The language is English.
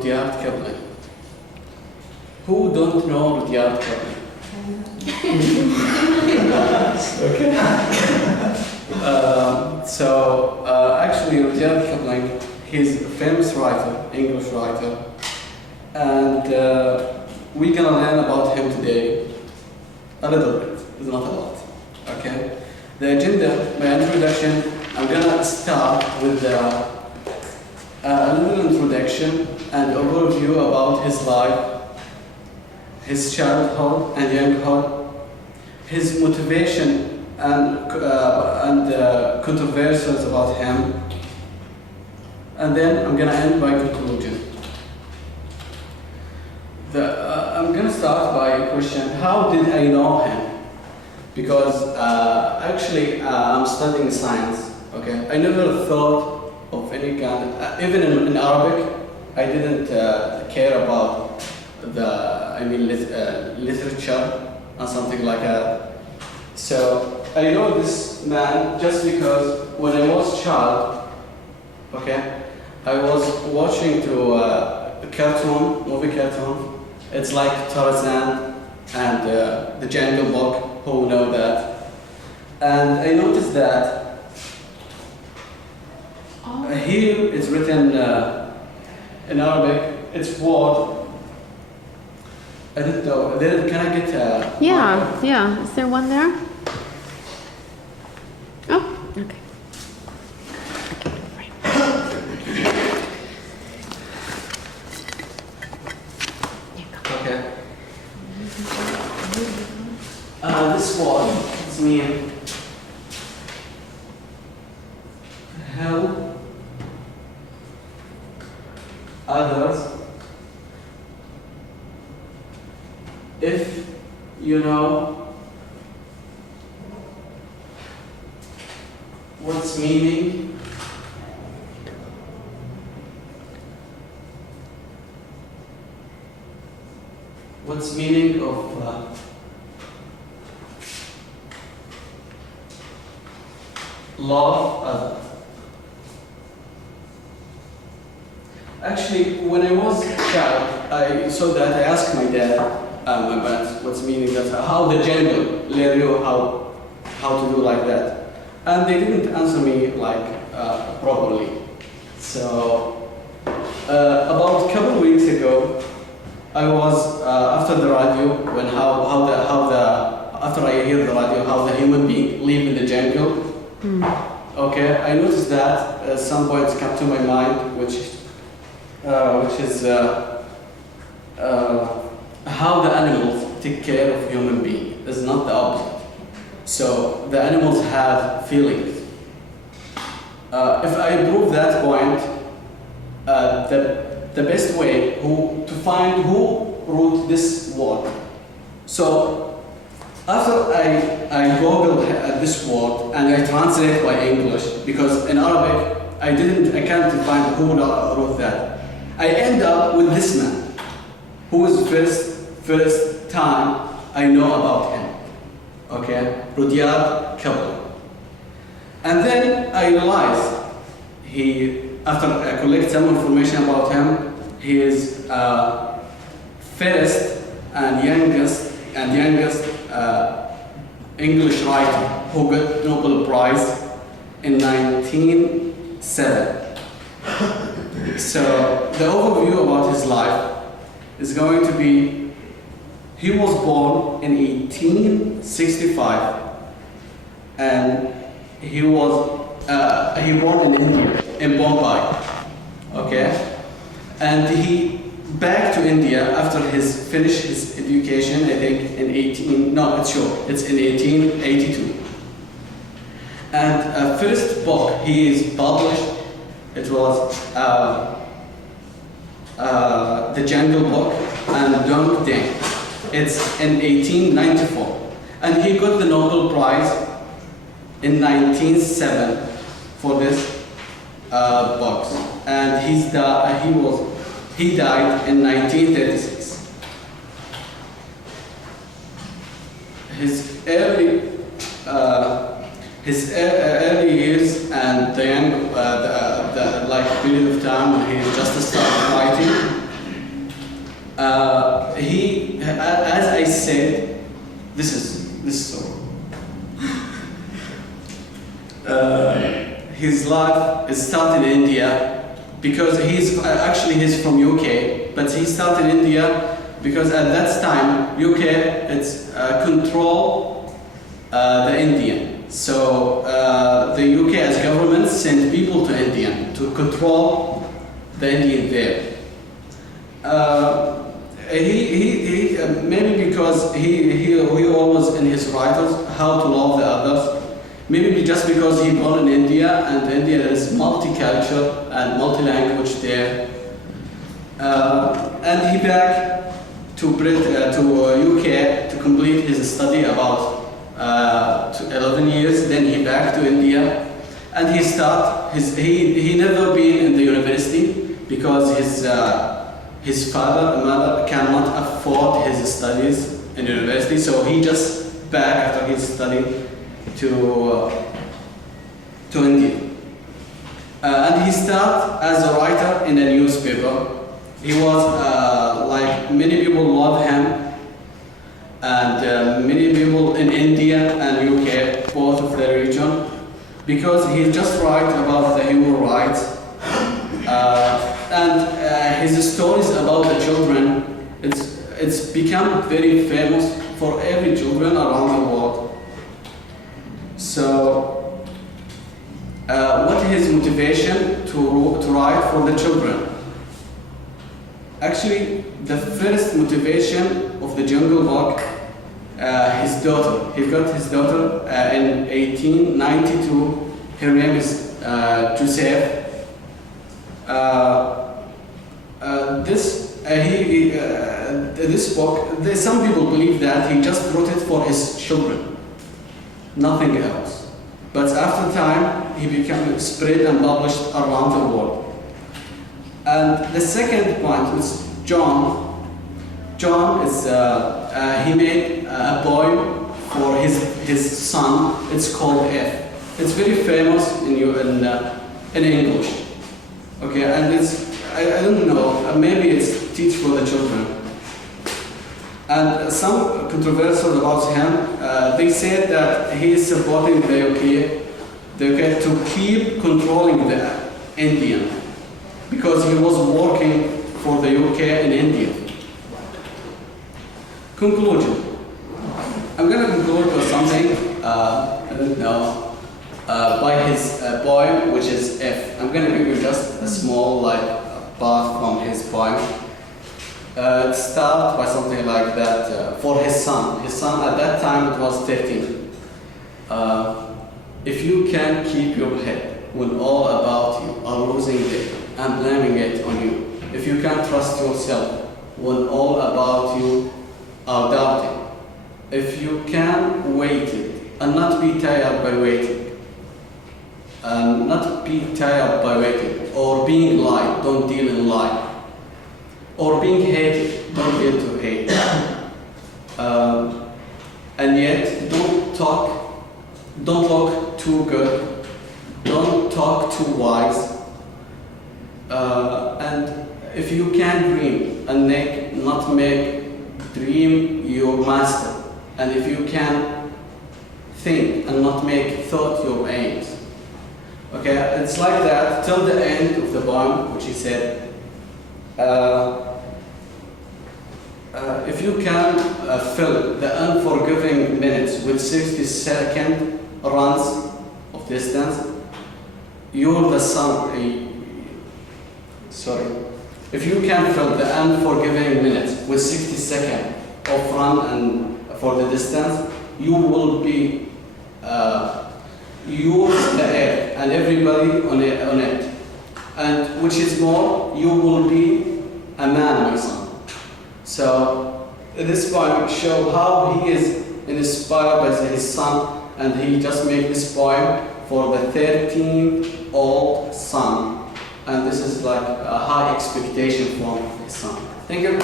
Rudyard Kipling. Who don't know Rudyard Kipling? Okay. Actually, Rudyard Kipling, he's a famous writer, English writer, and we're gonna learn about him today a little bit. It's not a lot. Okay. The agenda, my introduction. I'm gonna start with a little introduction and overview about his life, his childhood and younghood, his motivation and controversies about him, and then I'm gonna end by conclusion. I'm gonna start by a question: how did I know him? Because actually I'm studying science. Okay, I never thought of any kind. Even in Arabic, I didn't care about literature or something like that. So I know this man just because when I was a child, okay, I was watching to a movie cartoon. It's like Tarzan and the Jungle Book. Who know that? And I noticed that here it's written in Arabic. It's word. I don't know. Can I get Yeah. Is there one there? Oh, okay. Okay. This word means help others if you know what's meaning of love others. Actually, when I was a child, I saw that. I asked my dad about what's meaning that, how the jungle learn you how to do like that, and they didn't answer me like properly. So about a couple of weeks ago, I was after the radio after I hear the radio how the human being live in the jungle. Okay, I noticed that at some point come to my mind, which is how the animals take care of human being. It's not the opposite. So the animals have feelings. If I prove that point, the best way to find who wrote this word. So after I Googled this word and I translate by English, because in Arabic I can't find who wrote that. I end up with this man, who was first time I know about him. Okay, Rudyard Kipling. And then I realized after I collect some information about him, he is first and youngest English writer who got Nobel Prize in 1907. So the overview about his life is going to be: he was born in 1865, and he born in India, in Bombay. Okay, and he back to India after finished his education. I think in 1882. And first book he is published, it was The Jungle Book and Dong Ding. It's in 1894, and he got the Nobel Prize in 1907 for this book, and he died in 1936. His early years and the young, like period of time when he just started writing, As I said, this is so. His life started in India because he's from UK, but he started in India because at that time UK control the Indian. So the UK as government sent people to India to control the Indian there. Maybe because he always in his writers how to love the others. Maybe just because he born in India, and India is multicultural and multi-language there. And he back to UK to complete his study about 11 years. Then he back to India, and he never been in the university because his father and mother cannot afford his studies in university. So he just back after his study to India. And he started as a writer in a newspaper. He was like many people love him, and many people in India and UK, both of the region, because he just write about the human rights and his stories about the children. It's become very famous for every children around the world. So, what is his motivation to write for the children? Actually, the first motivation of the Jungle Book, his daughter. He got his daughter in 1892. Her name is Joseph. This book, some people believe that he just wrote it for his children, nothing else. But after time, he became spread and published around the world. And the second point was John. John is he made a poem for his son. It's called F. It's very famous in English. Okay, and I don't know. Maybe it's teach for the children. And some controversial about him, they said that he is supporting the UK to keep controlling the Indian because he was working for the UK in India. Conclusion. I'm going to conclude with something, I don't know, by his poem, which is F. I'm going to give you just a small part from his poem. Start by something like that for his son. His son at that time it was 13. If you can keep your head when all about you are losing it and blaming it on you, if you can trust yourself when all about you are doubting, if you can wait it and not be tired by waiting, or being lied, don't deal in lie. Or being hated, don't deal to hate. And yet, don't look too good, don't talk too wise. And if you can dream and not make dream your master, and if you can think and not make thought your aims. Okay, it's like that till the end of the poem, which he said, if you can fill the unforgiving minutes with 60-second runs of distance, you're the sun. If you can fill the unforgiving minutes with 60 seconds of run and for the distance, you will be you're the air and everybody on it. And which is more, you will be a man, my son. So this poem shows how he is inspired by his son, and he just made this poem for the 13-year-old son. And this is like a high expectation from his son. Thank you.